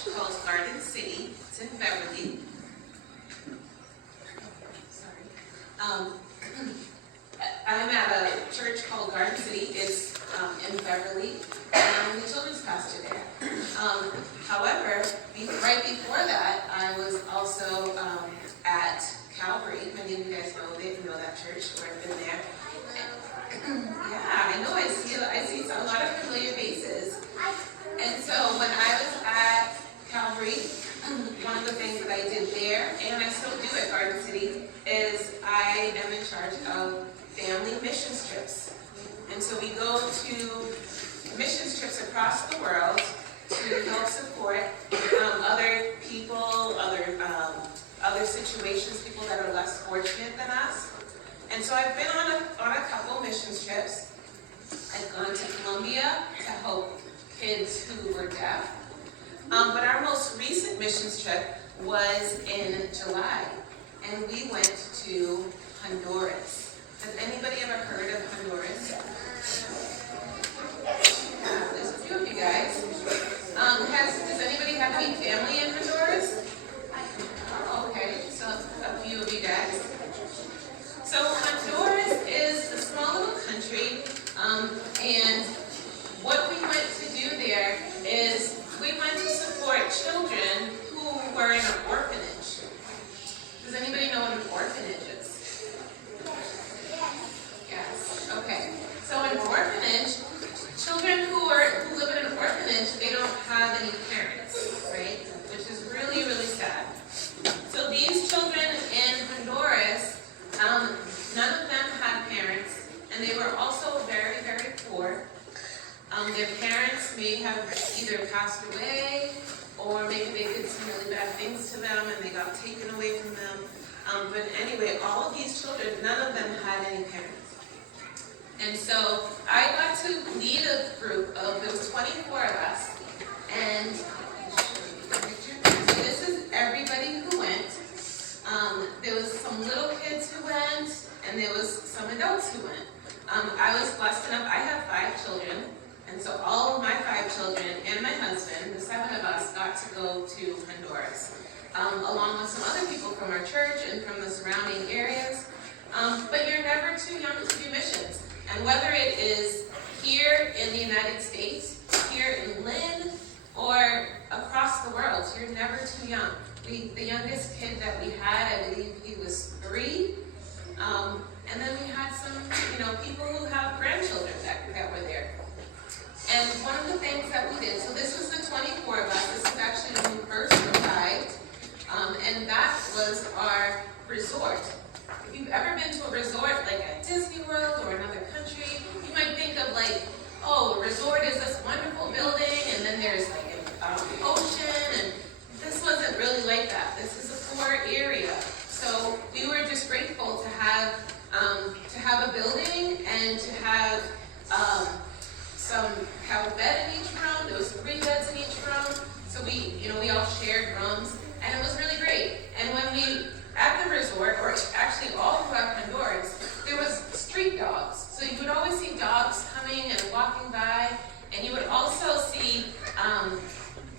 church called Garden City. It's in Beverly. Sorry. I'm at a church called Garden City. It's in Beverly, and I'm the children's pastor there. However, right before that, I was also at Calvary. Many of you guys know that church, where I've been there. Yeah, I know. I see a lot of familiar faces. And so when I was at Calvary, one of the things that I did there, and I still do at Garden City, is I am in charge of family missions trips. And so we go to missions trips across the world to help support other people, other situations, people that are less fortunate than us. And so I've been on a couple missions trips. I've gone to Colombia to help kids who were deaf. But our most recent missions trip was in July, and we went to Honduras. Has anybody ever heard of Honduras? Yeah, there's a few of you guys. Does anybody have any family in Honduras? Oh, okay, so a few of you guys. So Honduras is a small little country, and what we went to do there is we went to support children who were in an orphanage. Does anybody know what an orphanage is? Yes. Okay. So an orphanage, children who live in an orphanage, they don't have any parents, right? Which is really, really sad. So these children in Honduras, none of them had parents, and they were also very, very poor. Their parents may have either passed away, or maybe they did some really bad things to them and they got taken away from them. But anyway, all of these children, none of them had any parents. And so I got to lead a group there was 24 of us, and so this is everybody who went. There was some little kids who went, and there was some adults who went. I was blessed enough, I have 5 children, and so all of my 5 children and my husband, the 7 of us, got to go to Honduras, along with some other people from our church and from the surrounding areas. But you're never too young to do missions. And whether it is here in the United States, here in Lynn, or across the world, you're never too young. The youngest kid that we had, I believe he was 3. And then we had some, people who have grandchildren that were there. And one of the things that we did, so this was the 24 of us, this is actually when we first arrived, and that was our resort. If you've ever been to a resort like at Disney World or another country, you might think of a resort is this wonderful building, and then there's an ocean, and this wasn't really like that. This is a poor area. So we were just grateful to have a building and to have have a bed in each room. There was 3 beds in each room. So we all shared rooms, and it was really great. And when we, at the resort, or actually all throughout Honduras, there was street dogs. So you would always see dogs coming and walking by, and you would also see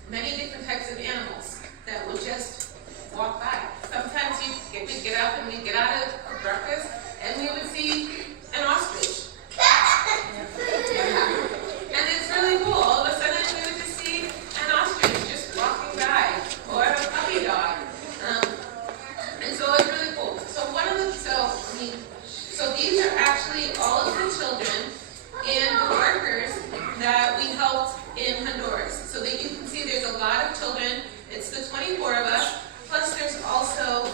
many different types of animals that would just walk by. Sometimes we'd get up and we'd get out of breakfast, and we would see an ostrich. Yeah. And it's really cool. All of a sudden, we would just see an ostrich just walking by, or a puppy dog. And so it's really cool. So these are actually all of the children and the workers that we helped in Honduras. So that you can see there's a lot of children. It's the 24 of us. Plus there's also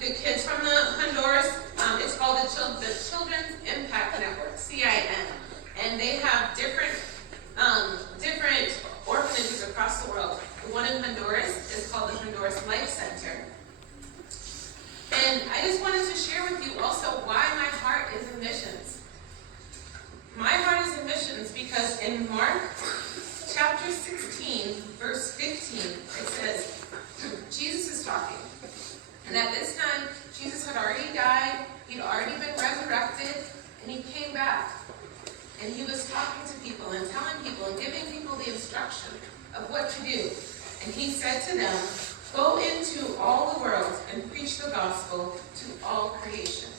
the kids from the Honduras. It's called the Children's Impact Network, CIN. And they have different orphanages across the world. The one in Honduras is called the Honduras Life Center. And I just wanted to share with you also why my heart is in missions. My heart is in missions because in Mark chapter 16, verse 15, it says, Jesus is talking. And at this time, Jesus had already died, he'd already been resurrected, and he came back. and he was talking to people and telling people and giving people the instruction of what to do. And he said to them, "Go into all the world and preach the gospel to all creation."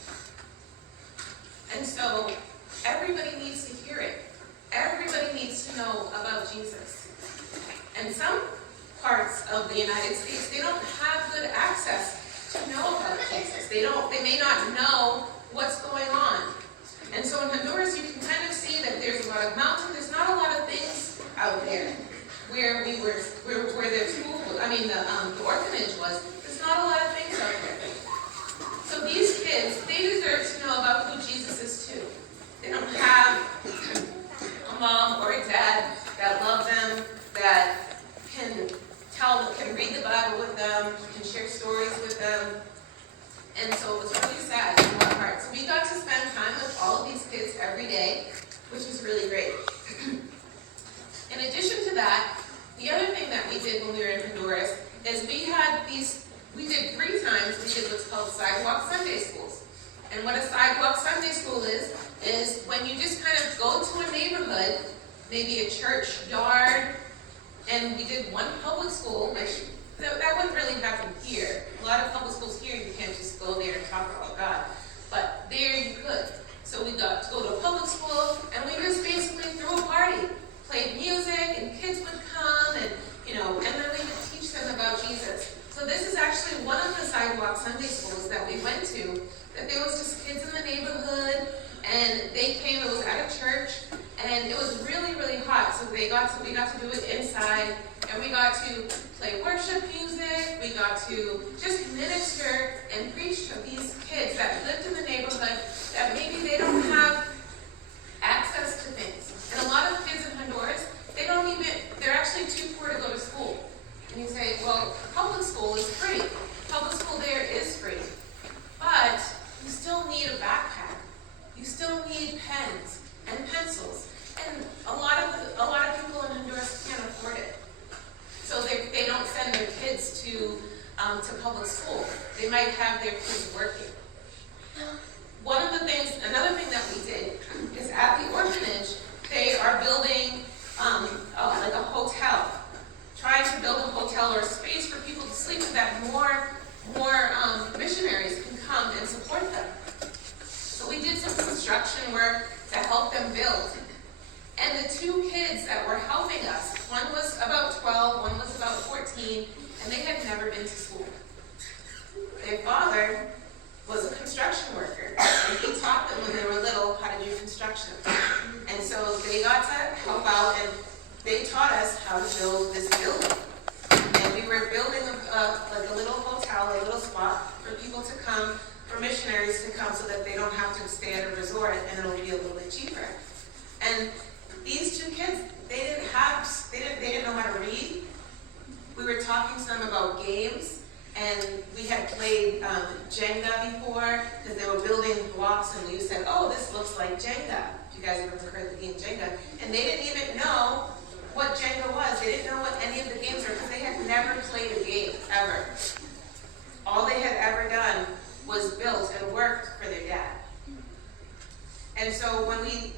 And so everybody needs to hear it. Everybody needs to know about Jesus. And some parts of the United States, they don't have good access to know about Jesus. They may not know what's going on. And so in Honduras, you can kind of see that there's a lot of mountains. There's not a lot of things out there where the school, the orphanage was. There's not a lot of things out there. So these kids, they deserve to know about who Jesus is too. They don't have a mom or a dad that love them, that can read the Bible with them, can share stories with them. And so it was really sad to our heart. So we got to spend time with all of these kids every day, which was really great. In addition to that, the other thing that we did when we were in Honduras is we did 3 times, we did what's called sidewalk Sunday schools. And what a sidewalk Sunday school is when you just kind of go to a neighborhood, maybe a church yard, and we did one public school, which that wouldn't really happen here. A lot of public schools here, you can't just go there and talk about God. But there you could. So we got to go to a public school, and we just basically threw a party. Played music, and kids would come, and then we would teach them about Jesus. So this is actually one of the sidewalk Sunday schools that we went to, that there was just kids in the neighborhood, and they came, it was at a church, and it was really, really hot, so we got to do it inside, and we got to play worship music, we got to just minister and preach to these kids that lived in the neighborhood, that maybe they don't have access to things. And a lot of kids in Honduras, they're actually too poor to go to school. And you say, well, public school is free. Public school there is free. But you still need a backpack. You still need pens and pencils. And a lot of people in Honduras can't afford it. So they don't send their kids to public school. They might have their kids working. Another thing that we did is at the orphanage, they are building like a hotel, trying to build a hotel or a space for people to sleep so that more missionaries can come and support them. So we did some construction work to help them build. And the 2 kids that were helping us, one was about 12, one was about 14, and they had never been to school. Their father was a construction worker, and he taught them when they were little how to do construction. And so they got to help out, and they taught us how to build this building. And we were building like a little hotel, a little spot for people to come, for missionaries to come, so that they don't have to stay at a resort, and it'll be a little bit cheaper. And these 2 kids, they didn't know how to read. We were talking to them about games. And we had played Jenga before, because they were building blocks, and we said, "Oh, this looks like Jenga." You guys have ever heard the game Jenga? And they didn't even know what Jenga was. They didn't know what any of the games were, because they had never played a game, ever. All they had ever done was built and worked for their dad. And so we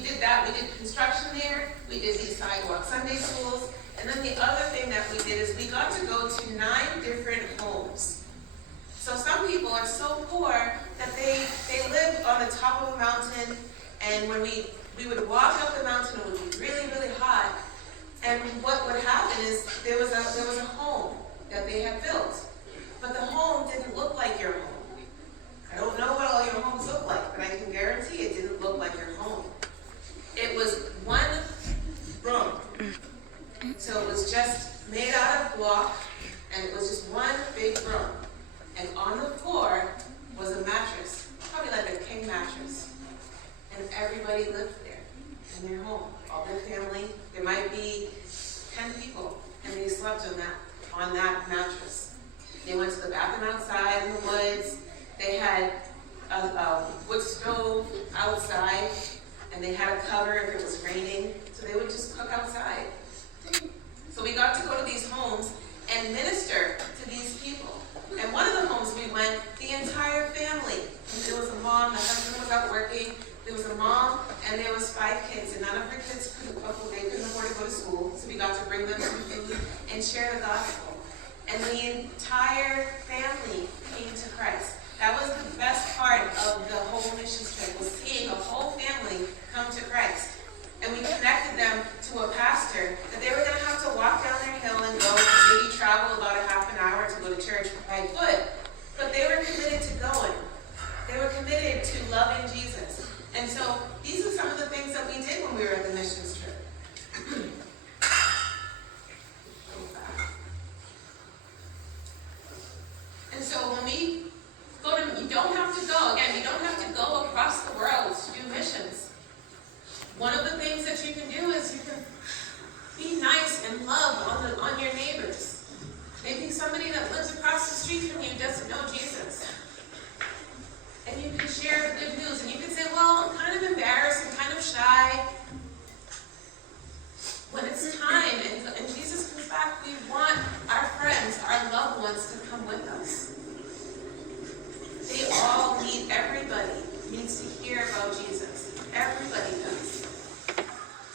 did that. We did construction there. We did these sidewalk Sunday schools. And then the other thing that we did is we got to go to 9 different homes. So some people are so poor that they lived on the top of a mountain, and when we would walk up the mountain, it would be really, really hot. And what would happen is there was a home that they had built, but the home didn't look like your home. I don't know what all your homes look like, but I can guarantee it didn't look like your home. It was one room. So it was just made out of block, and it was just one big room. And on the floor was a mattress, probably like a king mattress. And everybody lived there in their home, all their family. There might be 10 people, and they slept on that mattress. They went to the bathroom outside in the woods. They had a wood stove outside, and they had a cover if it was raining. So they would just cook outside. So we got to go to these homes and minister to these people. And one of the homes we went, the entire family. And there was a mom, the husband was out working. There was a mom and got to bring them some food and share the gospel. And the entire family came to Christ. That was the best part of the whole missions trip, was seeing a whole family come to Christ. And we connected them to a pastor that they were going to have to walk down their hill and go, maybe travel about a half an hour to go to church by foot. But they were committed to going. They were committed to loving Jesus. And so these are some of the things that we did when we were at the missions trip. And so when we go to, you don't have to go, again, you don't have to go across the world to do missions. One of the things that you can do is you can be nice and love on your neighbors. Maybe somebody that lives across the street from you doesn't know Jesus. And you can share the good news, and you can say, well, I'm kind of embarrassed, I'm kind of shy. When it's time and Jesus comes back, we want our friends, our loved ones to come with us. They all need, everybody needs to hear about Jesus. Everybody does.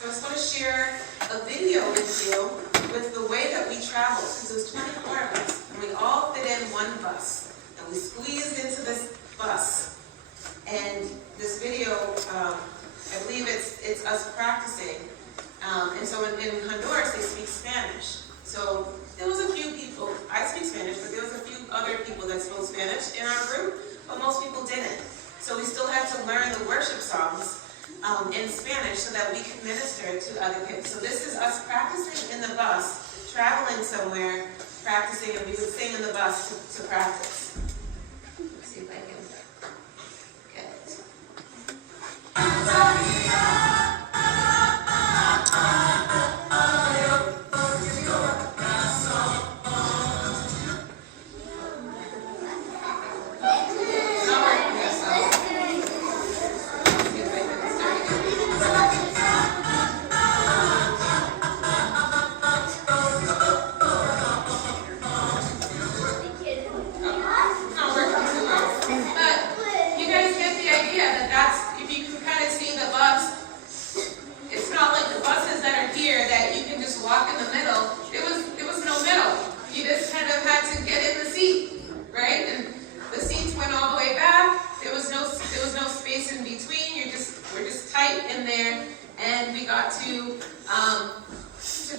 So I just want to share a video with you with the way that we traveled, because it was 24 of us, and we all fit in one bus. And we squeezed into this bus. And this video, I believe it's us practicing. And so in Honduras, they speak Spanish. So there was a few people, I speak Spanish, but there was a few other people that spoke Spanish in our group, but most people didn't. So we still had to learn the worship songs in Spanish so that we could minister to other kids. So this is us practicing in the bus, traveling somewhere, practicing, and we would sing in the bus to practice. Let's see if I can get it.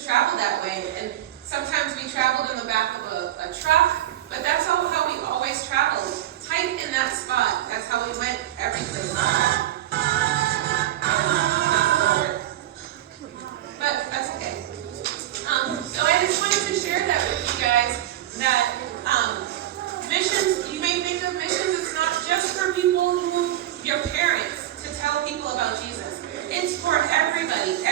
Travel that way, and sometimes we traveled in the back of a truck, but that's how we always traveled, tight in that spot. That's how we went every place. But that's okay. So I just wanted to share that with you guys, that missions, you may think of missions, it's not just for people who, your parents, to tell people about Jesus. It's for everybody.